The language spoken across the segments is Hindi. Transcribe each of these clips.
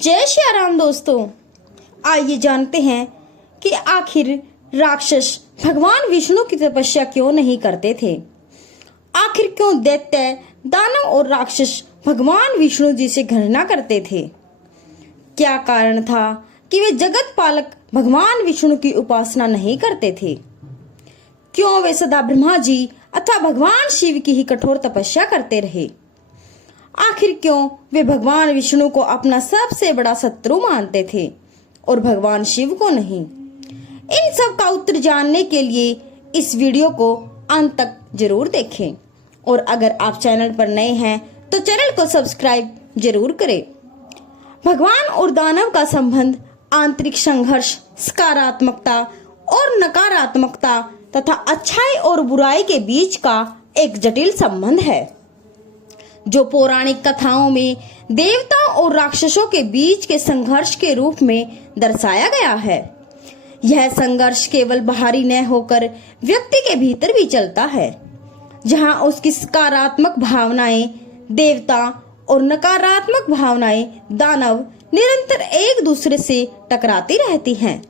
जय श्री राम दोस्तों, आइए जानते हैं कि आखिर राक्षस भगवान विष्णु की तपस्या क्यों नहीं करते थे। आखिर क्यों दैत्य, दानव और राक्षस भगवान विष्णु जी से घृणा करते थे। क्या कारण था कि वे जगत पालक भगवान विष्णु की उपासना नहीं करते थे। क्यों वे सदा ब्रह्मा जी अथवा भगवान शिव की ही कठोर तपस्या करते रहे। आखिर क्यों वे भगवान विष्णु को अपना सबसे बड़ा शत्रु मानते थे और भगवान शिव को नहीं। इन सब का उत्तर जानने के लिए इस वीडियो को अंत तक जरूर देखें और अगर आप चैनल पर नए हैं तो चैनल को सब्सक्राइब जरूर करें। भगवान और दानव का संबंध आंतरिक संघर्ष, सकारात्मकता और नकारात्मकता तथा अच्छाई और बुराई के बीच का एक जटिल संबंध है, जो पौराणिक कथाओं में देवताओं और राक्षसों के बीच के संघर्ष के रूप में दर्शाया गया है। यह संघर्ष केवल बाहरी न होकर व्यक्ति के भीतर भी चलता है, जहां उसकी सकारात्मक भावनाएं देवता और नकारात्मक भावनाएं दानव निरंतर एक दूसरे से टकराती रहती हैं।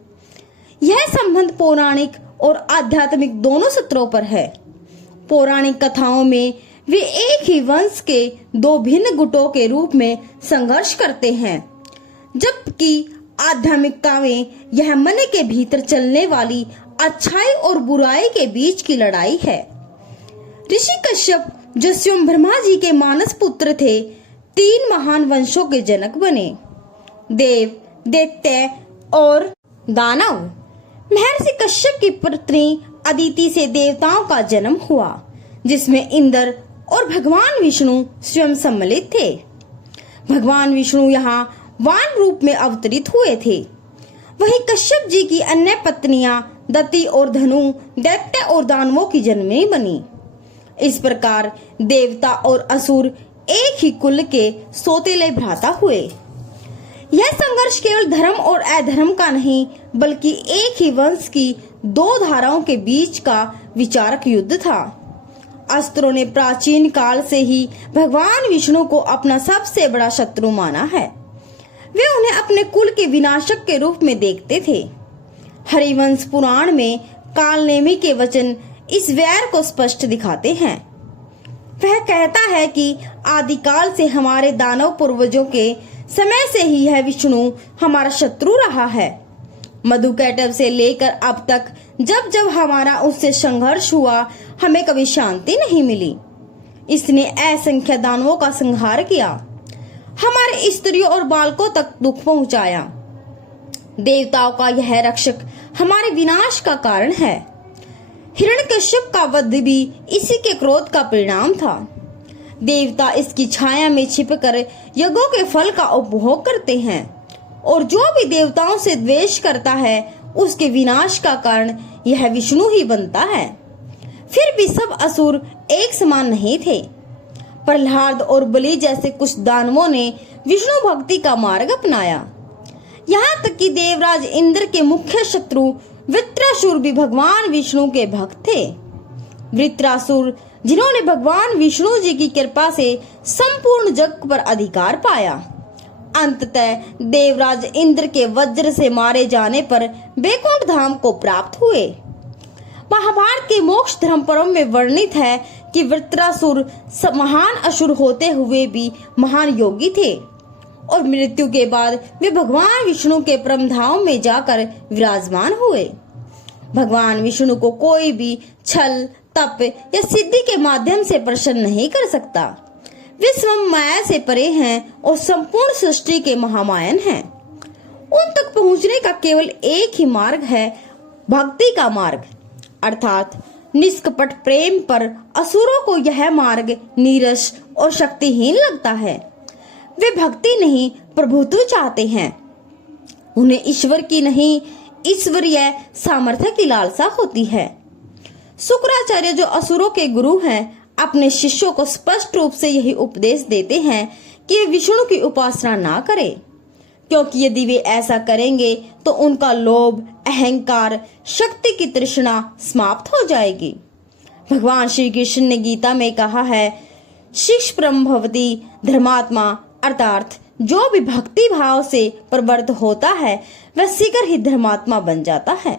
यह संबंध पौराणिक और आध्यात्मिक दोनों स्तरों पर है। पौराणिक कथाओं में वे एक ही वंश के दो भिन्न गुटों के रूप में संघर्ष करते हैं, जबकि आध्यात्मिकता में यह मन के भीतर चलने वाली अच्छाई और बुराई के बीच की लड़ाई है। ऋषि कश्यप, जो स्वयं ब्रह्मा जी के मानस पुत्र थे, 3 महान वंशों के जनक बने, देव, दैत्य और दानव। महर्षि कश्यप की पत्नी अदिति से देवताओं का जन्म हुआ, जिसमें इंद्र और भगवान विष्णु स्वयं सम्मिलित थे। भगवान विष्णु यहाँ वान रूप में अवतरित हुए थे। वहीं कश्यप जी की अन्य पत्नियां दति और धनु दैत्य और दानवों की जन्मी बनी। इस प्रकार देवता और असुर एक ही कुल के सौतेले भ्राता हुए। यह संघर्ष केवल धर्म और अधर्म का नहीं, बल्कि एक ही वंश की 2 धाराओं के बीच का विचारक युद्ध था। अस्त्रों ने प्राचीन काल से ही भगवान विष्णु को अपना सबसे बड़ा शत्रु माना है। वे उन्हें अपने कुल के विनाशक के रूप में देखते थे। हरिवंश पुराण में कालनेमी के वचन इस वैर को स्पष्ट दिखाते हैं। वह कहता है कि आदिकाल से हमारे दानव पूर्वजों के समय से ही यह विष्णु हमारा शत्रु रहा है। मधुकैटभ से लेकर अब तक जब जब हमारा उससे संघर्ष हुआ, हमें कभी शांति नहीं मिली। इसने असंख्य दानवों का संहार किया, हमारे स्त्रियों और बालकों तक दुख पहुंचाया। देवताओं का यह रक्षक हमारे विनाश का कारण है। हिरण्यकश्यप का वध भी इसी के क्रोध का परिणाम था। देवता इसकी छाया में छिपकर यज्ञों के फल का उपभोग करते हैं, और जो भी देवताओं से द्वेष करता है उसके विनाश का कारण यह विष्णु ही बनता है। फिर भी सब असुर एक समान नहीं थे। प्रहलाद और बलि जैसे कुछ दानवों ने विष्णु भक्ति का मार्ग अपनाया। यहाँ तक कि देवराज इंद्र के मुख्य शत्रु वृत्रासुर भी भगवान विष्णु के भक्त थे। वृत्रासुर, जिन्होंने भगवान विष्णु जी की कृपा से संपूर्ण जग पर अधिकार पाया, अंततः देवराज इंद्र के वज्र से मारे जाने पर वैकुंठ धाम को प्राप्त हुए। महाभारत के मोक्ष धर्म पर्व में वर्णित है कि वृत्रासुर महान असुर होते हुए भी महान योगी थे, और मृत्यु के बाद वे भगवान विष्णु के परम धाम में जाकर विराजमान हुए। भगवान विष्णु को कोई भी छल, तप या सिद्धि के माध्यम से प्रसन्न नहीं कर सकता। वे स्वयं माया से परे हैं और संपूर्ण सृष्टि के महामायन हैं। उन तक पहुंचने का केवल एक ही मार्ग है, भक्ति का मार्ग, अर्थात निष्कपट प्रेम। पर असुरों को यह मार्ग नीरस और शक्तिहीन लगता है। वे भक्ति नहीं, प्रभुत्व चाहते हैं। उन्हें ईश्वर की नहीं, ईश्वरीय सामर्थ्य की लालसा होती है। शुक्राचार्य, जो असुरों के गुरु हैं, अपने शिष्यों को स्पष्ट रूप से यही उपदेश देते हैं कि वे विष्णु की उपासना ना करें, क्योंकि यदि वे ऐसा करेंगे तो उनका लोभ, अहंकार, शक्ति की तृष्णा समाप्त हो जाएगी। भगवान श्री कृष्ण ने गीता में कहा है, शिक्ष परम भवति धर्मात्मा, अर्थात जो भी भक्ति भाव से प्रवृत्त होता है वह शीघ्र ही धर्मात्मा बन जाता है।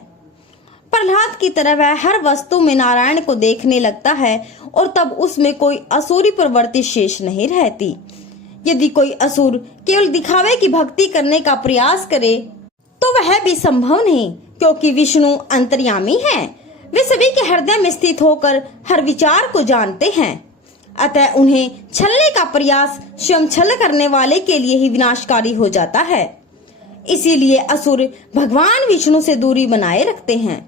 प्रहलाद की तरह वह हर वस्तु में नारायण को देखने लगता है और तब उसमें कोई असुरी प्रवृत्ति शेष नहीं रहती। यदि कोई असुर केवल दिखावे की भक्ति करने का प्रयास करे तो वह भी संभव नहीं, क्योंकि विष्णु अंतर्यामी हैं। वे सभी के हृदय में स्थित होकर हर विचार को जानते हैं। अतः उन्हें छलने का प्रयास स्वयं छल करने वाले के लिए ही विनाशकारी हो जाता है। इसीलिए असुर भगवान विष्णु से दूरी बनाए रखते हैं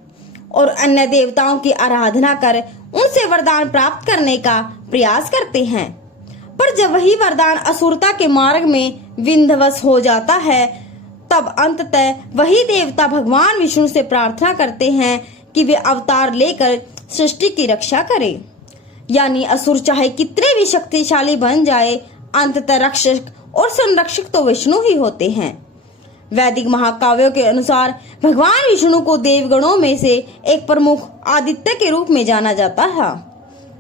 और अन्य देवताओं की आराधना कर उनसे वरदान प्राप्त करने का प्रयास करते हैं। पर जब वही वरदान असुरता के मार्ग में विंध्यवश हो जाता है, तब अंततः वही देवता भगवान विष्णु से प्रार्थना करते हैं कि वे अवतार लेकर सृष्टि की रक्षा करें। यानी असुर चाहे कितने भी शक्तिशाली बन जाए, अंततः रक्षक और संरक्षक तो विष्णु ही होते हैं। वैदिक महाकाव्यों के अनुसार भगवान विष्णु को देवगणों में से एक प्रमुख आदित्य के रूप में जाना जाता था।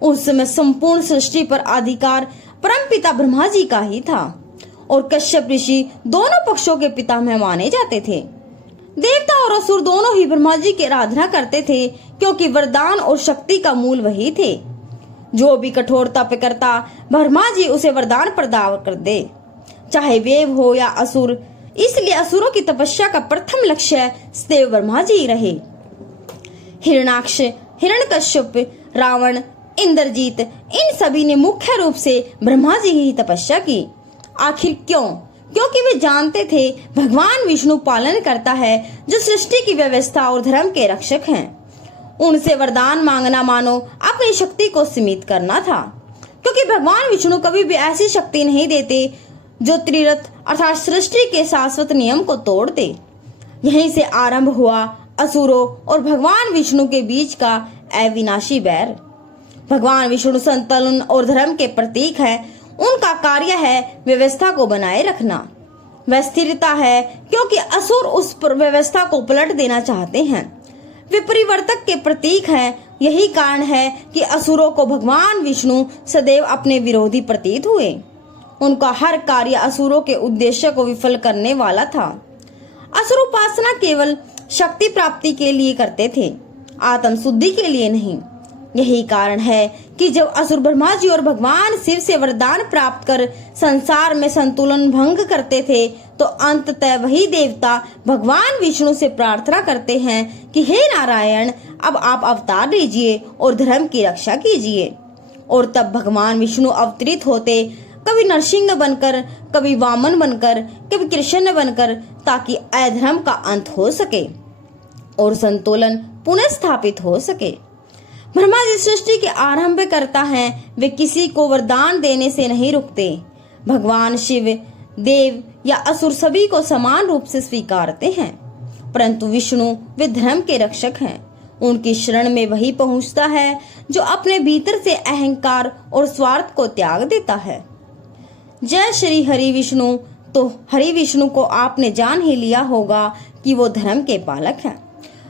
उस समय संपूर्ण सृष्टि पर अधिकार परमपिता ब्रह्मा जी का ही था और कश्यप ऋषि दोनों पक्षों के पितामह माने जाते थे। देवता और असुर दोनों ही ब्रह्मा जी की आराधना करते थे, क्योंकि वरदान और शक्ति का मूल वही थे। जो भी कठोर तप करता ब्रह्मा जी उसे वरदान प्रदान कर दे, चाहे देव हो या असुर। इसलिए असुरों की तपस्या का प्रथम लक्ष्य सदैव ब्रह्मा जी रहे। हिरण्याक्ष, हिरण्यकश्यप, रावण, इंद्रजीत, इन सभी ने मुख्य रूप से ब्रह्मा जी की तपस्या की। आखिर क्यों? क्योंकि वे जानते थे भगवान विष्णु पालन करता है, जो सृष्टि की व्यवस्था और धर्म के रक्षक हैं। उनसे वरदान मांगना मानो अपनी शक्ति को सीमित करना था, क्योंकि भगवान विष्णु कभी भी ऐसी शक्ति नहीं देते जो त्रिरथ अर्थात सृष्टि के शाश्वत नियम को तोड़ दे। यहीं से आरंभ हुआ असुरों और भगवान विष्णु के बीच का अविनाशी बैर। भगवान विष्णु संतुलन और धर्म के प्रतीक है। उनका कार्य है व्यवस्था को बनाए रखना। वह स्थिरता है, क्योंकि असुर उस व्यवस्था को पलट देना चाहते हैं। वे परिवर्तक के प्रतीक हैं। यही कारण है कि असुरों को भगवान विष्णु सदैव अपने विरोधी प्रतीत हुए। उनका हर कार्य असुरों के उद्देश्य को विफल करने वाला था। असुर उपासना केवल शक्ति प्राप्ति के लिए करते थे, आत्म शुद्धि के लिए नहीं। यही कारण है कि जब असुर ब्रह्मा जी और भगवान शिव से वरदान प्राप्त कर संसार में संतुलन भंग करते थे, तो अंततः वही देवता भगवान विष्णु से प्रार्थना करते हैं कि हे नारायण, अब आप अवतार लीजिए और धर्म की रक्षा कीजिए। और तब भगवान विष्णु अवतरित होते, कभी नरसिंह बनकर, कभी वामन बनकर, कभी कृष्ण बनकर, ताकि अधर्म का अंत हो सके और संतुलन पुनः स्थापित हो सके। ब्रह्मा जी सृष्टि के आरंभ करता है। वे किसी को वरदान देने से नहीं रुकते। भगवान शिव, देव या असुर सभी को समान रूप से स्वीकारते हैं, परंतु विष्णु वे धर्म के रक्षक हैं। उनकी शरण में वही पहुंचता है जो अपने भीतर से अहंकार और स्वार्थ को त्याग देता है। जय श्री हरि विष्णु। तो हरि विष्णु को आपने जान ही लिया होगा कि वो धर्म के पालक हैं।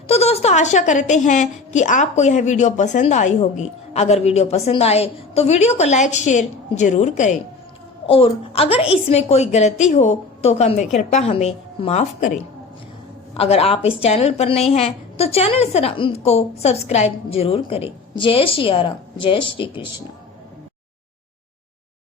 तो दोस्तों, आशा करते हैं कि आपको यह वीडियो पसंद आई होगी। अगर वीडियो पसंद आए तो वीडियो को लाइक शेयर जरूर करें, और अगर इसमें कोई गलती हो तो कृपया हमें माफ करें। अगर आप इस चैनल पर नए हैं तो चैनल को सब्सक्राइब जरूर करें। जय श्री राम, जय श्री कृष्ण।